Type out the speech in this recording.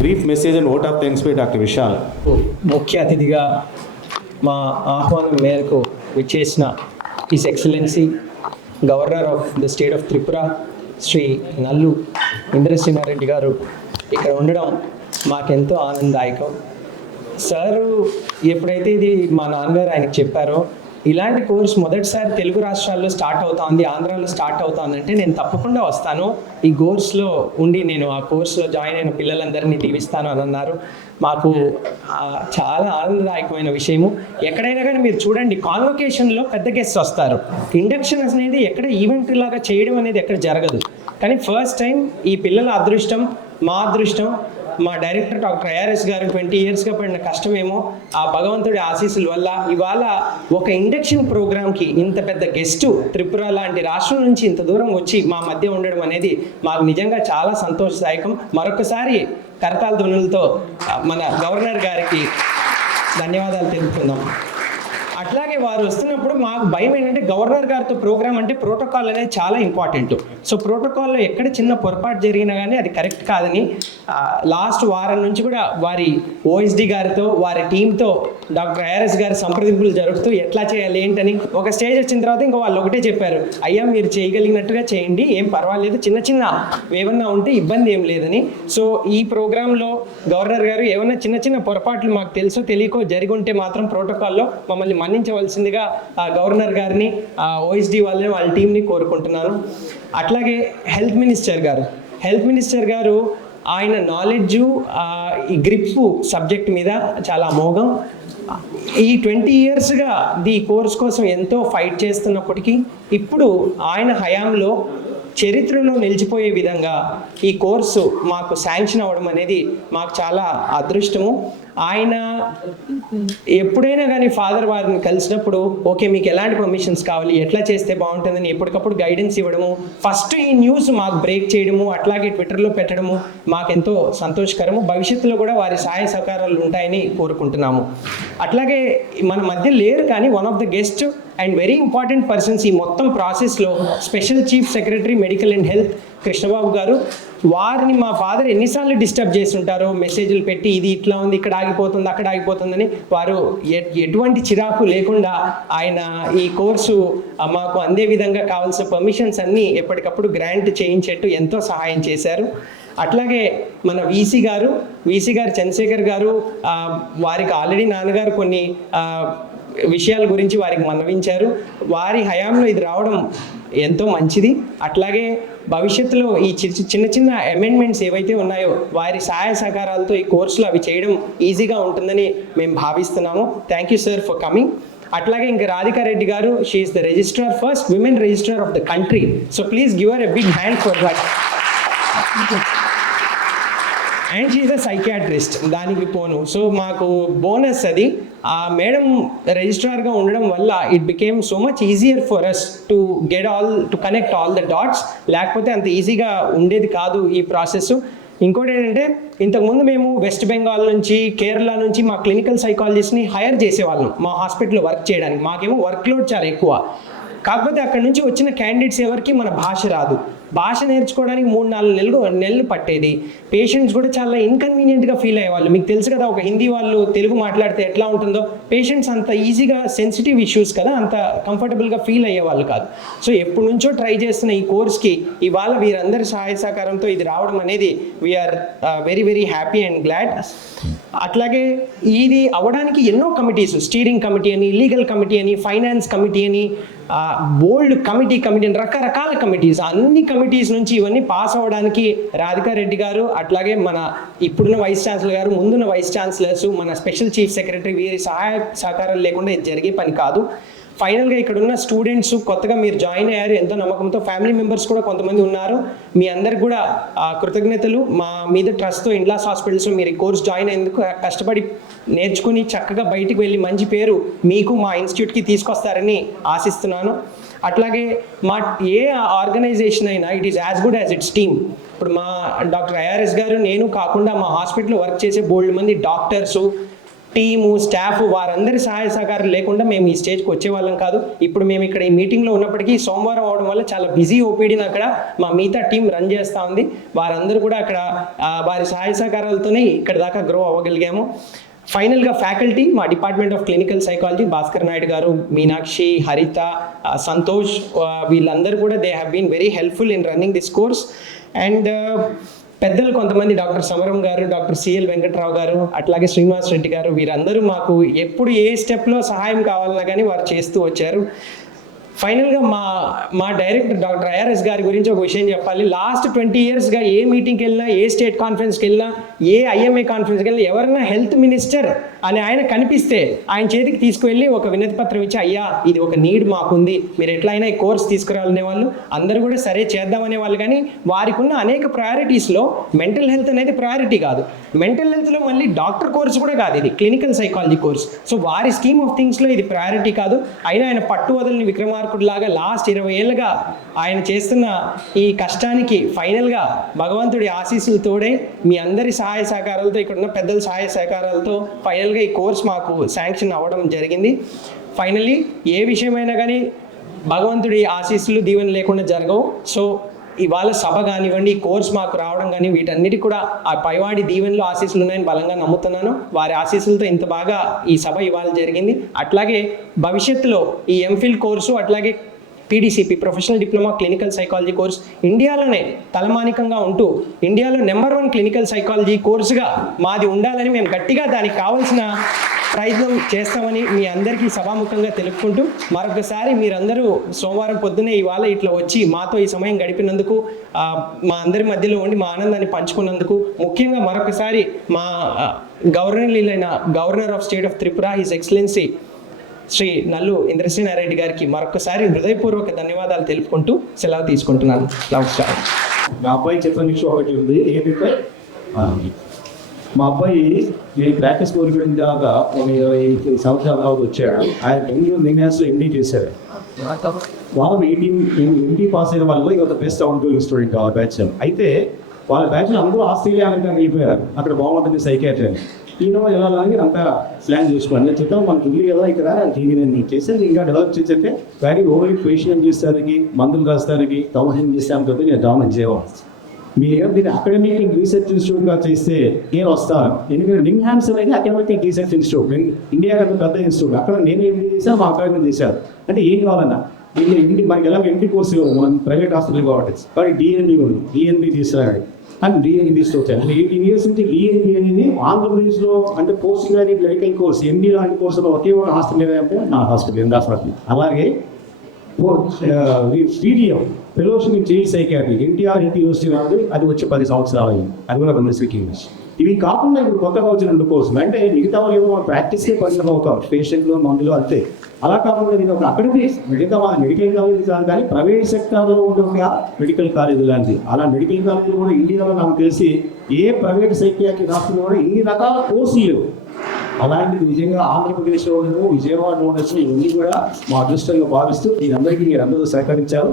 Brief message and vote of thanks by doctor Vishal. ముఖ్య అతిథిగా మా ఆహ్వానం మేరకు విచ్చేసిన his excellency governor of the state of Tripura Shri Nallu Indrasimha Reddy గారు ఇక్కడ ఉండడం మాకెంతో ఆనందదాయకం. సారు ఎప్పుడైతే ఇది మా నాన్నగారు ఆయనకు చెప్పారో ఇలాంటి కోర్స్ మొదటిసారి తెలుగు రాష్ట్రాల్లో స్టార్ట్ అవుతుంది ఆంధ్రాలో స్టార్ట్ అవుతుందంటే నేను తప్పకుండా వస్తాను. ఈ కోర్స్లో ఉండి నేను ఆ కోర్స్లో జాయిన్ అయిన పిల్లలందరినీ దీవిస్తాను అని అన్నారు. మాకు చాలా ఆనందదాయకమైన విషయము. ఎక్కడైనా కానీ మీరు చూడండి కాన్వకేషన్లో పెద్ద గెస్ట్ వస్తారు. ఇండక్షన్ అనేది ఎక్కడ ఈవెంట్ లాగా చేయడం అనేది ఎక్కడ జరగదు. కానీ ఫస్ట్ టైం ఈ పిల్లల అదృష్టం మా అదృష్టం మా డైరెక్టర్ డాక్టర్ ఐఆర్ఎస్ గారు ట్వంటీ ఇయర్స్గా పడిన కష్టమేమో ఆ భగవంతుడి ఆశీస్సుల వల్ల ఇవాళ ఒక ఇండక్షన్ ప్రోగ్రామ్కి ఇంత పెద్ద గెస్ట్ త్రిపుర లాంటి రాష్ట్రం నుంచి ఇంత దూరం వచ్చి మా మధ్య ఉండడం అనేది మాకు నిజంగా చాలా సంతోషదాయకం. మరొకసారి కరతాల ధ్వనులతో మన గవర్నర్ గారికి ధన్యవాదాలు తెలుపుకుందాం. అట్లాగే వారు వస్తున్నప్పుడు మాకు భయం ఏంటంటే గవర్నర్ గారితో ప్రోగ్రామ్ అంటే ప్రోటోకాల్ అనేది చాలా ఇంపార్టెంట్. సో ప్రోటోకాల్లో ఎక్కడ చిన్న పొరపాటు జరిగినా కానీ అది కరెక్ట్ కాదని లాస్ట్ వారం నుంచి కూడా వారి ఓఎస్డి గారితో వారి టీంతో డాక్టర్ ఐఆర్ఎస్ గారి సంప్రదింపులు జరుపుతూ ఎట్లా చేయాలి ఏంటని ఒక స్టేజ్ వచ్చిన తర్వాత ఇంకా వాళ్ళు ఒకటే చెప్పారు. అయ్యా మీరు చేయగలిగినట్టుగా చేయండి ఏం పర్వాలేదు చిన్న చిన్న ఏమన్నా ఉంటే ఇబ్బంది ఏం లేదని. సో ఈ ప్రోగ్రాంలో గవర్నర్ గారు ఏమన్నా చిన్న చిన్న పొరపాట్లు మాకు తెలుసో తెలియకో జరిగి ఉంటే మాత్రం ప్రోటోకాల్లో మమ్మల్ని మన్ని ఆ గవర్నర్ గారిని ఆ ఓఎస్డి వాళ్ళని వాళ్ళ టీంని కోరుకుంటున్నాను. అట్లాగే హెల్త్ మినిస్టర్ గారు హెల్త్ మినిస్టర్ గారు ఆయన నాలెడ్జు ఈ గ్రిప్ సబ్జెక్ట్ మీద చాలా అమోఘం. ఈ ట్వంటీ ఇయర్స్గా ది కోర్స్ కోసం ఎంతో ఫైట్ చేస్తున్నప్పటికీ ఇప్పుడు ఆయన హయాంలో చరిత్రలో నిలిచిపోయే విధంగా ఈ కోర్సు మాకు శాంక్షన్ అవ్వడం అనేది మాకు చాలా అదృష్టము. ఆయన ఎప్పుడైనా కానీ ఫాదర్ వారిని కలిసినప్పుడు ఓకే మీకు ఎలాంటి పర్మిషన్స్ కావాలి? ఎట్లా చేస్తే బాగుంటుందని ఎప్పటికప్పుడు గైడెన్స్ ఇవ్వడము ఫస్ట్ ఈ న్యూస్ మాకు బ్రేక్ చేయడము అట్లాగే ట్విట్టర్లో పెట్టడము మాకెంతో సంతోషకరము. భవిష్యత్తులో కూడా వారి సహాయ సహకారాలు ఉంటాయని కోరుకుంటున్నాము. అట్లాగే మన మధ్య లేరు కానీ one of the guest and very important persons ఈ మొత్తం ప్రాసెస్లో special chief secretary medical and health Krishnababu గారు వారిని మా ఫాదర్ ఎన్నిసార్లు డిస్టర్బ్ చేస్తుంటారో? మెసేజ్లు పెట్టి ఇది ఇట్లా ఉంది ఇక్కడ ఆగిపోతుంది అక్కడ ఆగిపోతుందని వారు ఎ- ఎటువంటి చిరాకు లేకుండా ఆయన ఈ కోర్సు మాకు అందే విధంగా కావాల్సిన పర్మిషన్స్ అన్నీ ఎప్పటికప్పుడు గ్రాంట్ చేయించేట్టు ఎంతో సహాయం చేశారు. అట్లాగే మన వీసీ గారు వీసీ గారు చంద్రశేఖర్ గారు వారికి ఆల్రెడీ నాన్నగారు కొన్ని విషయాల గురించి వారికి మనవించారు. వారి హయాంలో ఇది రావడం ఎంతో మంచిది. అట్లాగే భవిష్యత్తులో ఈ చి- చిన్న చిన్న అమెండ్మెంట్స్ ఏవైతే ఉన్నాయో వారి సహాయ సహకారాలతో ఈ కోర్సులో అవి చేయడం ఈజీగా ఉంటుందని మేము భావిస్తున్నాము. Thank you sir for coming అట్లాగే ఇంకా రాధికా రెడ్డి గారు she is the registrar first women registrar of the country so please give her a big hand for that and she is a psychiatrist దానికి పోను. సో మాకు బోనస్ అది. ఆ madam రిజిస్ట్రార్గా ఉండడం వల్ల it became so much easier for us to get all to connect all the dots లేకపోతే అంత ఈజీగా ఉండేది కాదు ఈ ప్రాసెస్ ఇంకోటి ఏంటంటే ఇంతకుముందు మేము వెస్ట్ బెంగాల్ నుంచి కేరళ నుంచి మా క్లినికల్ సైకాలజిస్ట్ని హైర్ చేసేవాళ్ళం మా హాస్పిటల్లో వర్క్ చేయడానికి. మాకేమో వర్క్ లోడ్ చాలా ఎక్కువ. కాకపోతే అక్కడ నుంచి వచ్చిన క్యాండిడేట్స్ ఎవరికి మన భాష రాదు. భాష నేర్చుకోవడానికి మూడు నాలుగు నెలలు నెలలు పట్టేది. పేషెంట్స్ కూడా చాలా ఇన్కన్వీనియంట్గా ఫీల్ అయ్యేవాళ్ళు. మీకు తెలుసు కదా ఒక హిందీ వాళ్ళు తెలుగు మాట్లాడితే ఎట్లా ఉంటుందో? పేషెంట్స్ అంత ఈజీగా సెన్సిటివ్ ఇష్యూస్ కదా అంత కంఫర్టబుల్గా ఫీల్ అయ్యేవాళ్ళు కాదు. సో ఎప్పటి నుంచో ట్రై చేస్తున్న ఈ కోర్స్కి ఇవాళ వీరందరి సహాయ సహకారంతో ఇది రావడం అనేది we are very very happy and glad అట్లాగే ఇది అవ్వడానికి ఎన్నో కమిటీస్ స్టీరింగ్ కమిటీ అని లీగల్ కమిటీ అని ఫైనాన్స్ కమిటీ అని బోల్డ్ కమిటీ కమిటీ రకరకాల కమిటీస్ అన్ని కమిటీస్ నుంచి ఇవన్నీ పాస్ అవ్వడానికి రాధికా రెడ్డి గారు అట్లాగే మన ఇప్పుడున్న వైస్ ఛాన్సలర్ గారు ముందున్న వైస్ ఛాన్సలర్స్ మన స్పెషల్ చీఫ్ సెక్రటరీ వీరి సహాయ సహకారాలు లేకుండా ఇది జరిగే పని కాదు. ఫైనల్గా ఇక్కడ ఉన్న స్టూడెంట్స్ కొత్తగా మీరు జాయిన్ అయ్యారు ఎంతో నమ్మకంతో ఫ్యామిలీ మెంబర్స్ కూడా కొంతమంది ఉన్నారు. మీ అందరికి కూడా కృతజ్ఞతలు. మా మీద ట్రస్ట్తో ఇండ్లాస్ హాస్పిటల్స్లో మీరు ఈ కోర్స్ జాయిన్ అయ్యేందుకు కష్టపడి నేర్చుకుని చక్కగా బయటికి వెళ్ళి మంచి పేరు మీకు మా ఇన్స్టిట్యూట్కి తీసుకొస్తారని ఆశిస్తున్నాను. అట్లాగే మా ఏ ఆర్గనైజేషన్ అయినా it is as good as its team ఇప్పుడు మా డాక్టర్ ఐఆర్ఎస్ గారు నేను కాకుండా మా హాస్పిటల్లో వర్క్ చేసే బోల్డ్ మంది డాక్టర్సు టీము స్టాఫ్ వారందరి సహాయ సహకారం లేకుండా మేము ఈ స్టేజ్కి వచ్చేవాళ్ళం కాదు. ఇప్పుడు మేము ఇక్కడ ఈ మీటింగ్లో ఉన్నప్పటికీ సోమవారం అవడం వల్ల చాలా బిజీ ఓపీడీని అక్కడ మా మిగతా టీం రన్ చేస్తూ ఉంది. వారందరూ కూడా అక్కడ వారి సహాయ సహకారాలతోనే ఇక్కడ దాకా గ్రో అవ్వగలిగాము. ఫైనల్గా ఫ్యాకల్టీ మా department of clinical psychology Bhaskar Naidu గారు మీనాక్షి హరిత సంతోష్ వీళ్ళందరూ కూడా they have been very helpful in running this course and పెద్దలు కొంతమంది డాక్టర్ సమరం గారు డాక్టర్ సిఎల్ వెంకట్రావు గారు అట్లాగే శ్రీనివాస్ రెడ్డి గారు వీరందరూ మాకు ఎప్పుడు ఏ స్టెప్లో సహాయం కావాలన్నా కానీ వారు చేస్తూ వచ్చారు. ఫైనల్గా మా మా డైరెక్టర్ డాక్టర్ ఐఆర్ఎస్ గారి గురించి ఒక విషయం చెప్పాలి. లాస్ట్ ట్వంటీ ఇయర్స్గా ఏ మీటింగ్కి వెళ్ళినా ఏ స్టేట్ కాన్ఫరెన్స్కి వెళ్ళినా ఏ ఐఎంఏ కాన్ఫరెన్స్కి వెళ్ళినా ఎవరైనా హెల్త్ మినిస్టర్ అని ఆయన కనిపిస్తే ఆయన చేతికి తీసుకువెళ్ళి ఒక వినతి పత్రం ఇచ్చి అయ్యా ఇది ఒక నీడ్ మాకుంది. మీరు ఎట్లయినా ఈ కోర్స్ తీసుకురావాలనే వాళ్ళు అందరూ కూడా సరే చేద్దామనే వాళ్ళు కానీ వారికి ఉన్న అనేక ప్రయారిటీస్లో మెంటల్ హెల్త్ అనేది ప్రయారిటీ కాదు. మెంటల్ హెల్త్లో మళ్ళీ డాక్టర్ కోర్స్ కూడా కాదు ఇది క్లినికల్ సైకాలజీ కోర్స్. సో వారి స్కీమ్ ఆఫ్ థింగ్స్లో ఇది ప్రయారిటీ కాదు. అయినా ఆయన పట్టు వదలని విక్రమార్కుడు లాగా లాస్ట్ ఇరవై ఏళ్ళుగా ఆయన చేస్తున్న ఈ కష్టానికి ఫైనల్గా భగవంతుడి ఆశీస్సులు తోడే మీ అందరి సహాయ సహకారాలతో ఇక్కడ ఉన్న పెద్దల సహాయ సహకారాలతో ఫైనల్ ఫైనల్గా ఈ కోర్స్ మాకు శాంక్షన్ అవ్వడం జరిగింది. ఫైనల్లీ ఏ విషయమైనా కానీ భగవంతుడి ఆశీస్సులు దీవెన లేకుండా జరగవు. సో ఇవాళ సభ కానివ్వండి ఈ కోర్స్ మాకు రావడం కానీ వీటన్నిటి కూడా ఆ పైవాడి దీవెనలో ఆశీస్సులు ఉన్నాయని బలంగా నమ్ముతున్నాను. వారి ఆశీస్సులతో ఇంత బాగా ఈ సభ ఇవాళ జరిగింది. అట్లాగే భవిష్యత్తులో ఈ ఎంఫిల్ కోర్సు అట్లాగే PDCP professional diploma clinical psychology course ఇండియాలోనే తలమానికంగా ఉంటూ ఇండియాలో నెంబర్ వన్ క్లినికల్ సైకాలజీ కోర్సుగా మాది ఉండాలని మేము గట్టిగా దానికి కావాల్సిన ప్రయత్నం చేస్తామని మీ అందరికీ సభాముఖంగా తెలుపుకుంటూ మరొకసారి మీరందరూ సోమవారం పొద్దునే ఇవాళ ఇట్లా వచ్చి మాతో ఈ సమయం గడిపినందుకు మా అందరి మధ్యలో ఉండి మా ఆనందాన్ని పంచుకున్నందుకు ముఖ్యంగా మరొకసారి మా గవర్నర్లైన governor of state of Tripura his excellency Shri Nallu Indrasena Reddy గారికి మరొకసారి హృదయపూర్వక ధన్యవాదాలు తెలుపుకుంటూ సెలవు తీసుకుంటున్నాను. నమస్కారం. మా అబ్బాయి చెప్పిన విషయం ఒకటి ఉంది. ఏంటంటే మా అబ్బాయి నేను ప్రాక్టీస్ కోరికడం దాకా ఒక ఇరవై సంవత్సరాల తర్వాత వచ్చాడు. ఆయన బెంగళూరు నిన్యాస్లో ఎండీ చేశారు? వాళ్ళు ఎయిటీ ఎండీ పాస్ అయిన వాళ్ళు ఇక బెస్ట్ అవుట్ గోయింగ్ స్టూడెంట్ ఆ బ్యాచ్ అయితే వాళ్ళ బ్యాచ్ అందరూ ఆస్ట్రేలియా అమెరికా వెళ్ళిపోయారు. అక్కడ బాగుంటుంది సైకాట్రీ ఈనోవా ఎలా వెళ్ళాలని అంతా ప్లాన్ చేసుకోండి. నేను చెప్తాను మనకి ఇల్లు కదా ఇక్కడ? దీన్ని నేను చేసేది ఇంకా డెవలప్ చేసేస్తే వెరీ ఓవర్ ఫేషియల్ చేస్తానికి మందులు రాస్తానికి కౌన్సిలింగ్ చేస్తాను కదా నేను డామినేట్ చేయవచ్చు మీరు దీన్ని అకాడమిక్ రీసెర్చ్ ఇన్స్టిట్యూట్గా చేస్తే నేను వస్తాను. ఎందుకంటే నింగ్ హ్యామ్స్ అనేది అకాడమిక్ రీసెర్చ్ ఇన్స్టిట్యూట్ ఇండియా కదా పెద్ద ఇన్స్టిట్యూట్ అక్కడ నేను ఏం చేశాను మా అకాడమీ చేశారు. అంటే ఏం కావాలన్నా ఇంటి మనకి ఎలా ఎంపీ కోర్సు మనం ప్రైవేట్ హాస్పిటల్ కాబట్టి. కానీ డిఎన్బి ఉంది. డిఎన్బి తీసుకురాడు అండ్ డిఎన్బి అంటే ఎయిటీన్ ఇయర్స్ నుంచి డిఎన్బి అనేది ఆంధ్రప్రదేశ్లో అంటే post graduate medical course MD లాంటి కోర్సులో ఒకే ఒక హాస్పిటల్ ఏదంటే నా హాస్పిటల్ ఎండ్ హాస్పిటల్ అలాగే PDM fellowship in child psychiatry NTR NT university రాదు అది వచ్చి పది సంవత్సరాలు అయ్యింది అది కూడా మన స్పీకింగ్ ఇవి కాకుండా ఇప్పుడు కొత్తగా వచ్చిన రెండు కోర్సులు. అంటే మిగతా వాళ్ళు ఏమో ప్రాక్టీసే పరిమితం అవుతారు. పేషెంట్లు మందులు అంతే. అలా కాకుండా నేను ఒక అకాడమిక్ మిగతా వాళ్ళ మెడికల్ కాలేజ్ కాదు కానీ ప్రైవేట్ సెక్టార్లో ఉండే మెడికల్ కాలేజ్ లాంటిది. అలా మెడికల్ కాలేజ్ కూడా ఇండియాలో నాకు తెలిసి ఏ ప్రైవేట్ సైకియాట్రిక్ హాస్పిటల్ కూడా ఇన్ని రకాల కోర్సులు అలాంటిది నిజంగా ఆంధ్రప్రదేశ్లోనూ విజయవాడలో ఉండొచ్చు ఇవన్నీ కూడా మా అదృష్టంగా భావిస్తూ మీరందరికీ మీరందరూ సహకరించారు.